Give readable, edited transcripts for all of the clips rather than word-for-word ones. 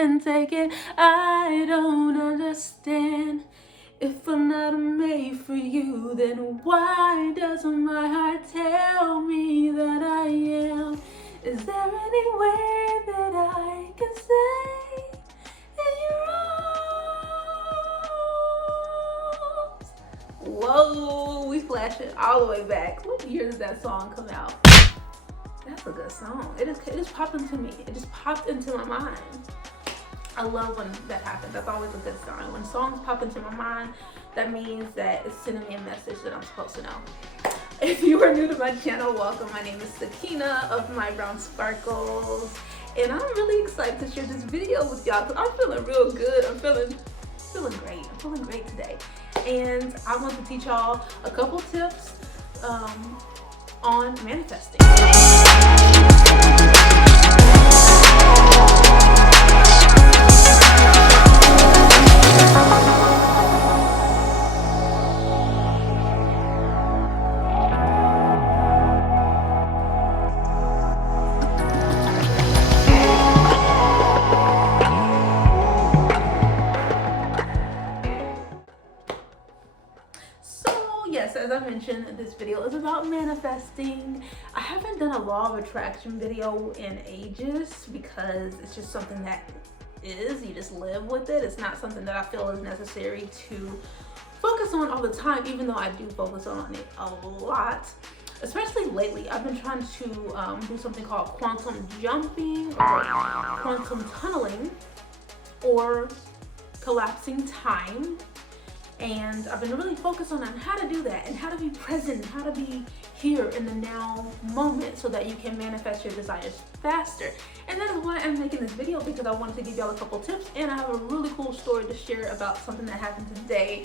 And take it. I don't understand. If I'm not made for you, then why doesn't my heart tell me that I am? Is there any way that I can stay in your arms? Whoa, we flashed it all the way back. What year did that song come out? That's a good song. It just popped into me. It just popped into my mind. I love when that happens. That's always a good sign. When songs pop into my mind, that means that it's sending me a message that I'm supposed to know. If you are new to my channel, welcome. My name is Sakina of My Brown Sparkles, and I'm really excited to share this video with y'all because I'm feeling real good. I'm feeling great. I'm feeling great today, and I want to teach y'all a couple tips on manifesting. Yes, as I mentioned, this video is about manifesting. I haven't done a law of attraction video in ages because it's just something that you just live with it. It's not something that I feel is necessary to focus on all the time, even though I do focus on it a lot. Especially lately, I've been trying to do something called quantum jumping or quantum tunneling or collapsing time. And I've been really focused on how to do that and how to be present, how to be here in the now moment so that you can manifest your desires faster. And that is why I'm making this video, because I wanted to give y'all a couple tips, and I have a really cool story to share about something that happened today.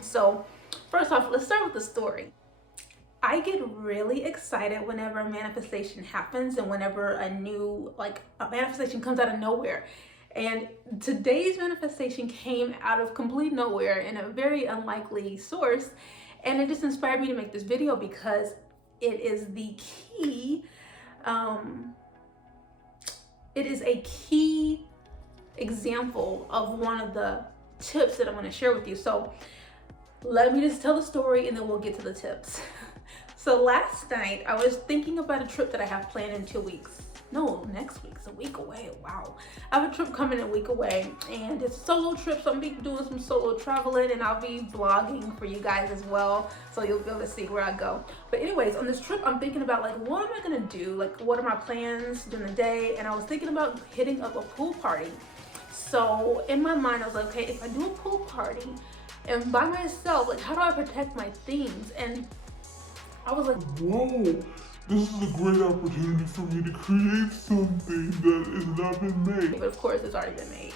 So first off, let's start with the story. I get really excited whenever a manifestation happens and whenever a manifestation comes out of nowhere. And today's manifestation came out of complete nowhere in a very unlikely source. And it just inspired me to make this video because it is the key, it is a key example of one of the tips that I'm gonna share with you. So let me just tell the story and then we'll get to the tips. So last night I was thinking about a trip that I have planned in 2 weeks. No, next week. It's a week away. Wow. I have a trip coming a week away, and it's a solo trip, so I'm be doing some solo traveling, and I'll be vlogging for you guys as well, so you'll be able to see where I go. But anyways, on this trip, I'm thinking about what am I gonna do? What are my plans during the day? And I was thinking about hitting up a pool party. So in my mind, I was like, okay, if I do a pool party and by myself, how do I protect my things? And I was like, whoa. This is a great opportunity for me to create something that has not been made. But of course, it's already been made.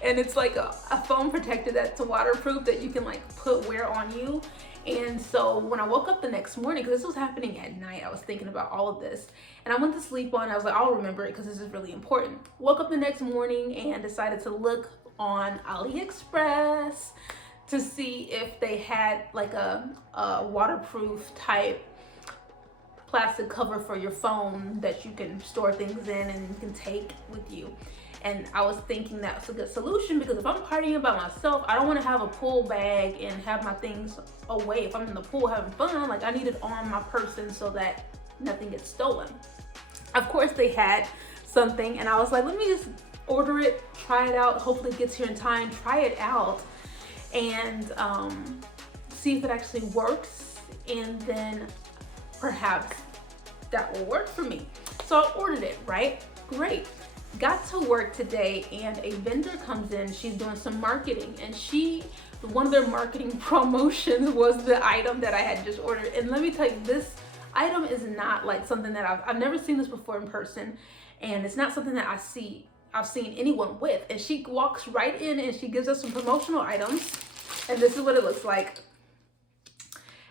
And it's like a foam protector that's waterproof that you can put wear on you. And so when I woke up the next morning, because this was happening at night, I was thinking about all of this. And I went to sleep on it. I was like, I'll remember it because this is really important. Woke up the next morning and decided to look on AliExpress to see if they had a waterproof type plastic cover for your phone that you can store things in and you can take with you. And I was thinking that's a good solution because if I'm partying by myself, I don't want to have a pool bag and have my things away. If I'm in the pool having fun, I need it on my person so that nothing gets stolen. Of course they had something, and I was like, let me just order it, try it out, hopefully it gets here in time, try it out, and see if it actually works, and then perhaps that will work for me. So I ordered it, right? Great. Got to work today and a vendor comes in, she's doing some marketing, and one of their marketing promotions was the item that I had just ordered. And let me tell you, this item is not something that I've never seen this before in person, and it's not something that I've seen anyone with. And she walks right in and she gives us some promotional items, and this is what it looks like.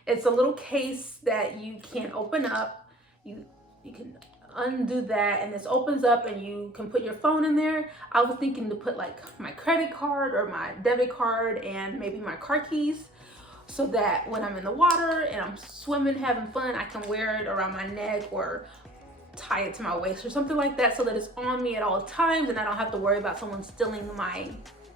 It's a little case that you can open up. You can undo that and this opens up and you can put your phone in there. I was thinking to put my credit card or my debit card and maybe my car keys, so that when I'm in the water and I'm swimming, having fun, I can wear it around my neck or tie it to my waist or something like that so that it's on me at all times and I don't have to worry about someone stealing my,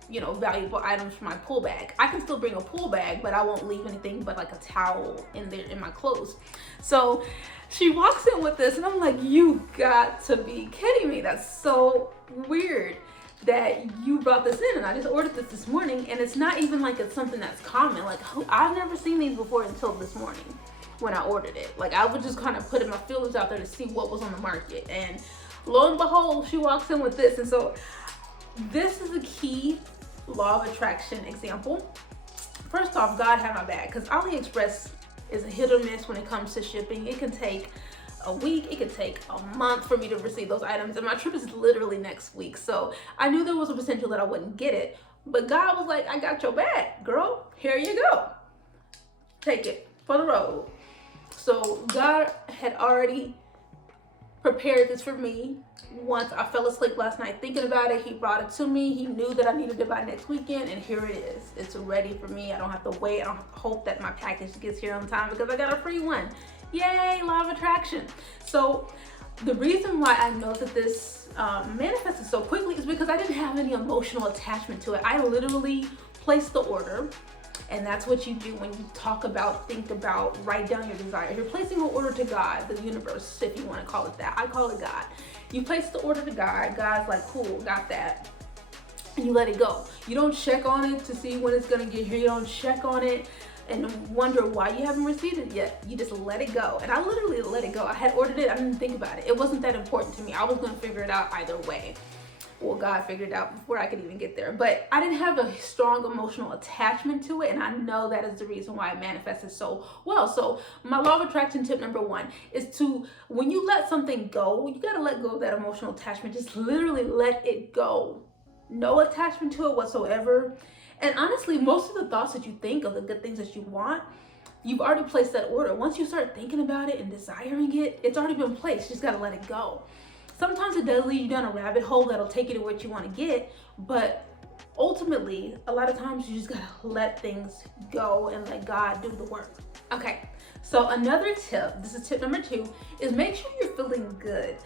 you know, valuable items from my pool bag. I can still bring a pool bag, but I won't leave anything but like a towel in there in my clothes. So she walks in with this and I'm like, you got to be kidding me. That's so weird that you brought this in. And I just ordered this morning, and it's not even like it's something that's common. Like, I've never seen these before until this morning when I ordered it. Like, I was just kind of putting my feelers out there to see what was on the market, and lo and behold, she walks in with this. And so this is a key law of attraction example. First off, God had my back, because AliExpress is a hit or miss when it comes to shipping. It can take a week, it could take a month for me to receive those items, and my trip is literally next week. So I knew there was a potential that I wouldn't get it, but God was like, I got your back, girl. Here you go. Take it for the road. So God had already prepared this for me. Once I fell asleep last night thinking about it, he brought it to me. He knew that I needed it by next weekend, and here it is. It's ready for me. I don't have to wait. I don't have to hope that my package gets here on time because I got a free one. Yay, law of attraction. So the reason why I know that this manifested so quickly is because I didn't have any emotional attachment to it. I literally placed the order. And that's what you do when you talk about, think about, write down your desires. You're placing an order to God, the universe, if you want to call it that. I call it God. You place the order to God. God's like, cool, got that. And you let it go. You don't check on it to see when it's going to get here. You don't check on it and wonder why you haven't received it yet. You just let it go. And I literally let it go. I had ordered it. I didn't think about it. It wasn't that important to me. I was going to figure it out either way. Well, God figured it out before I could even get there. But I didn't have a strong emotional attachment to it, and I know that is the reason why it manifested so well. So my law of attraction tip number one is to, when you let something go, you gotta let go of that emotional attachment. Just literally let it go. No attachment to it whatsoever. And honestly, most of the thoughts that you think of, the good things that you want, you've already placed that order. Once you start thinking about it and desiring it, it's already been placed. You just gotta let it go. Sometimes it does lead you down a rabbit hole that'll take you to what you want to get, but ultimately, a lot of times you just gotta let things go and let God do the work. Okay, so another tip, this is tip number 2, is make sure you're feeling good.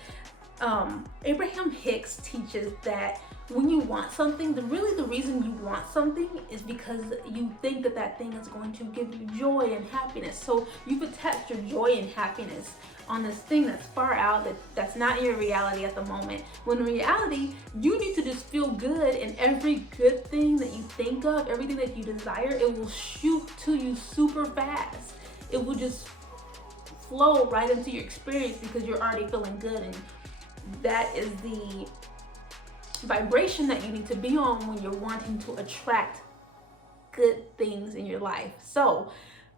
Abraham Hicks teaches that when you want something, the reason you want something is because you think that that thing is going to give you joy and happiness. So you've attached your joy and happiness on this thing that's far out, that's not your reality at the moment. When in reality, you need to just feel good, and every good thing that you think of, everything that you desire, it will shoot to you super fast. It will just flow right into your experience because you're already feeling good, and that is the vibration that you need to be on when you're wanting to attract good things in your life. So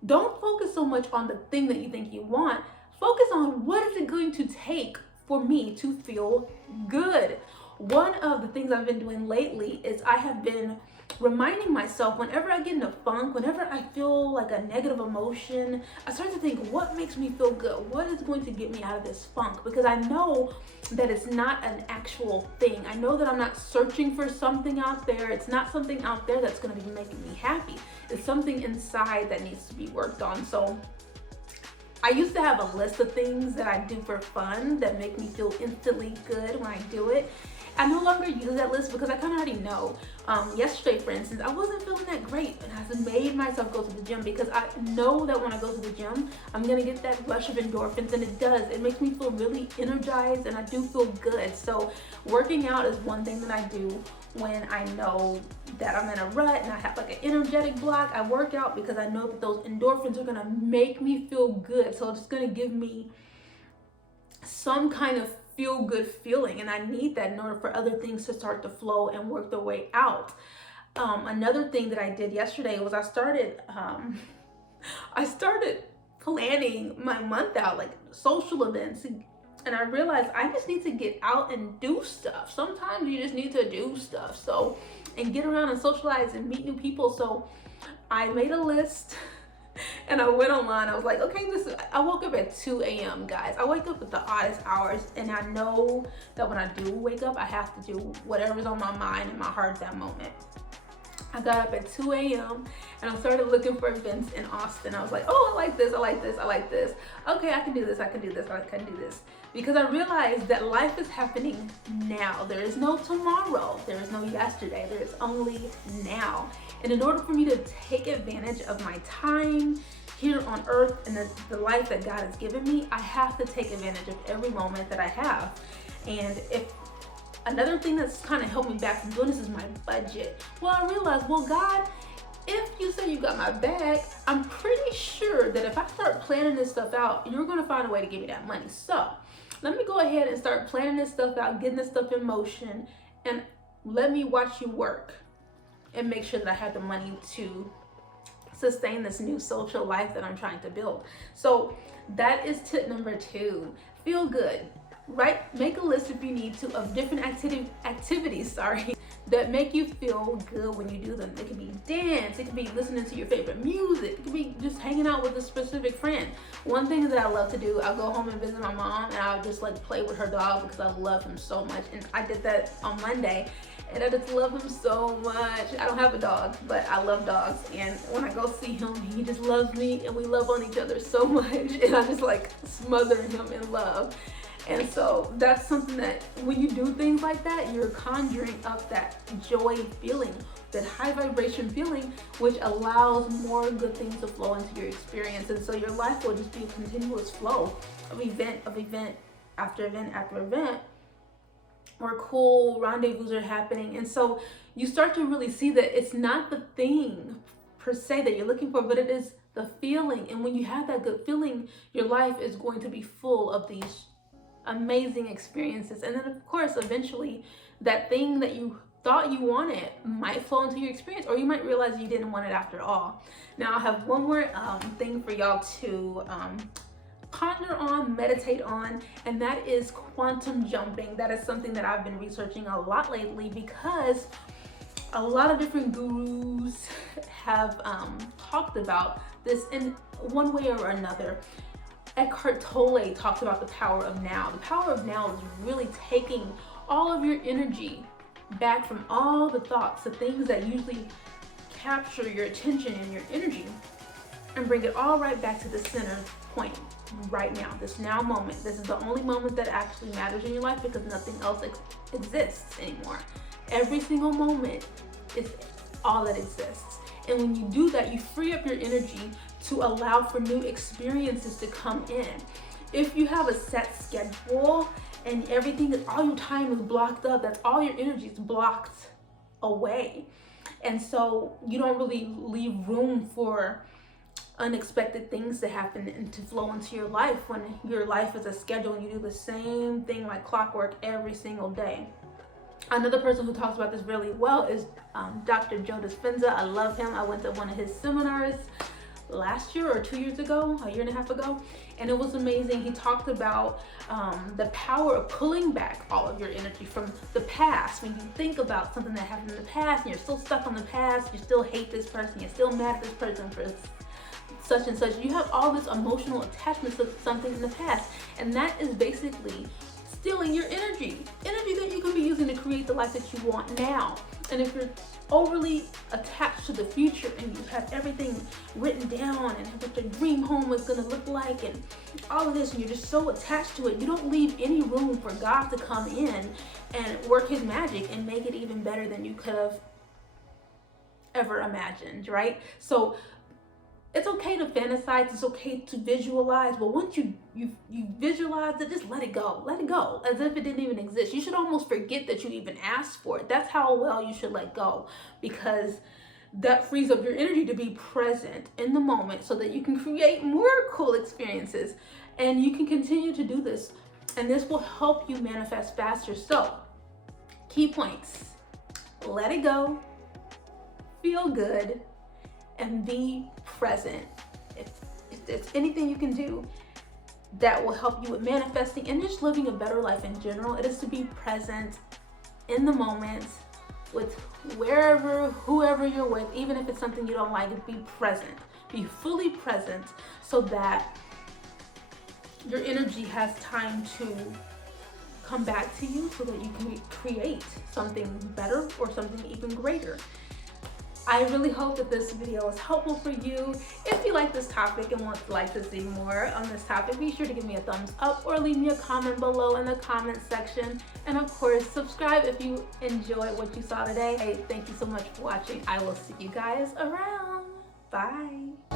don't focus so much on the thing that you think you want. Focus on what is it going to take for me to feel good. One of the things I've been doing lately is I have been reminding myself whenever I get in a funk, whenever I feel like a negative emotion, I start to think, what makes me feel good? What is going to get me out of this funk? Because I know that it's not an actual thing. I know that I'm not searching for something out there. It's not something out there that's going to be making me happy. It's something inside that needs to be worked on. So I used to have a list of things that I do for fun that make me feel instantly good when I do it. I no longer use that list because I kind of already know. Yesterday, for instance, I wasn't feeling that great, and I made myself go to the gym because I know that when I go to the gym, I'm gonna get that rush of endorphins, and it does. It makes me feel really energized, and I do feel good. So working out is one thing that I do when I know that I'm in a rut and I have like an energetic block. I work out because I know that those endorphins are gonna make me feel good. So it's gonna give me some kind of feel good feeling, and I need that in order for other things to start to flow and work their way out. Another thing that I did yesterday was I started planning my month out, like social events, and I realized I just need to get out and do stuff. Sometimes you just need to do stuff, so, and get around and socialize and meet new people. So I made a list and I went online. I was like, okay, I woke up at 2 a.m. guys. I wake up at the oddest hours, and I know that when I do wake up, I have to do whatever's on my mind and my heart at that moment. I got up at 2 a.m. and I started looking for events in Austin. I was like, oh, I like this, I like this, I like this. Okay, I can do this, I can do this, I can do this. Because I realized that life is happening now. There is no tomorrow, there is no yesterday, there is only now. And in order for me to take advantage of my time here on earth and the life that God has given me, I have to take advantage of every moment that I have. And if another thing that's kind of helped me back from doing this is my budget. Well, I realized, well, God, if you say you got my back, I'm pretty sure that if I start planning this stuff out, you're going to find a way to give me that money. So let me go ahead and start planning this stuff out, getting this stuff in motion, and let me watch you work and make sure that I have the money to sustain this new social life that I'm trying to build. So that is tip number 2. Feel good. Make a list if you need to of different activities that make you feel good when you do them. It could be dance, it could be listening to your favorite music, it could be just hanging out with a specific friend. One thing that I love to do, I'll go home and visit my mom and I'll just like play with her dog because I love him so much. And I did that on Monday and I just love him so much. I don't have a dog, but I love dogs. And when I go see him, he just loves me and we love on each other so much. And I just like smother him in love. And so that's something that when you do things like that, you're conjuring up that joy feeling, that high vibration feeling, which allows more good things to flow into your experience. And so your life will just be a continuous flow of event after event after event, where cool rendezvous are happening. And so you start to really see that it's not the thing per se that you're looking for, but it is the feeling. And when you have that good feeling, your life is going to be full of these amazing experiences. And then of course, eventually that thing that you thought you wanted might flow into your experience, or you might realize you didn't want it after all. Now I have one more thing for y'all to ponder on, meditate on, and that is quantum jumping. That is something that I've been researching a lot lately because a lot of different gurus have talked about this in one way or another. Eckhart Tolle talks about the power of now. The power of now is really taking all of your energy back from all the thoughts, the things that usually capture your attention and your energy, and bring it all right back to the center point right now, this now moment. This is the only moment that actually matters in your life because nothing else exists anymore. Every single moment is all that exists. And when you do that, you free up your energy to allow for new experiences to come in. If you have a set schedule and all your time is blocked up, that's all your energy is blocked away. And so you don't really leave room for unexpected things to happen and to flow into your life when your life is a schedule and you do the same thing like clockwork every single day. Another person who talks about this really well is Dr. Joe Dispenza. I love him. I went to one of his seminars last year or 2 years ago, a year and a half ago, and it was amazing. He talked about the power of pulling back all of your energy from the past. When you think about something that happened in the past and you're still stuck on the past, you still hate this person, you're still mad at this person for such and such, you have all this emotional attachment to something in the past, and that is basically stealing your energy that you can be using to create the life that you want now. And if you're overly attached to the future and you have everything written down and what your dream home is going to look like and all of this, and you're just so attached to it, you don't leave any room for God to come in and work his magic and make it even better than you could have ever imagined, right? So it's okay to fantasize, it's okay to visualize, but once you visualize it, just let it go, as if it didn't even exist. You should almost forget that you even asked for it. That's how well you should let go, because that frees up your energy to be present in the moment so that you can create more cool experiences, and you can continue to do this, and this will help you manifest faster. So, key points: let it go, feel good, and be present. If there's anything you can do that will help you with manifesting and just living a better life in general, it is to be present in the moment with whoever you're with. Even if it's something you don't like, be present, be fully present, so that your energy has time to come back to you so that you can create something better or something even greater. I really hope that this video was helpful for you. If you like this topic and want to like to see more on this topic, be sure to give me a thumbs up or leave me a comment below in the comment section. And of course, subscribe if you enjoyed what you saw today. Hey, thank you so much for watching. I will see you guys around. Bye.